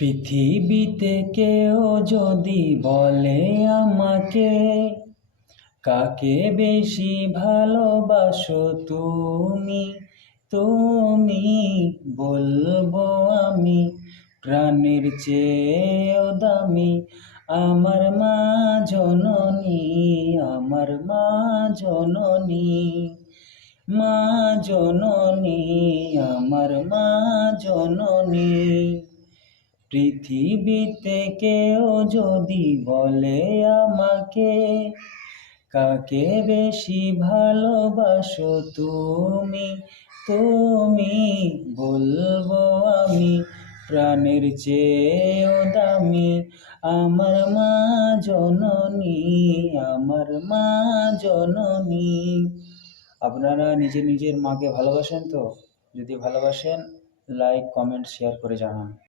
পৃথিবীতে কেউ যদি বলে আমাকে, কাকে বেশি ভালোবাসো তুমি, তুমি বলবো আমি প্রাণের চেয়েও দামি আমার মা জননী, আমার মা জননী, মা জননী, আমার মা জননী। পৃথিবীতে কেউ যদি বলে আমাকে, কাকে বেশি ভালোবাসো তুমি, তুমি বলবো আমি প্রাণের চেয়েও দামি আমার মা জননী, আমার মা জননী। আপনারা নিজের নিজের মাকে ভালোবাসেন তো? যদি ভালোবাসেন লাইক, কমেন্ট, শেয়ার করে জানান।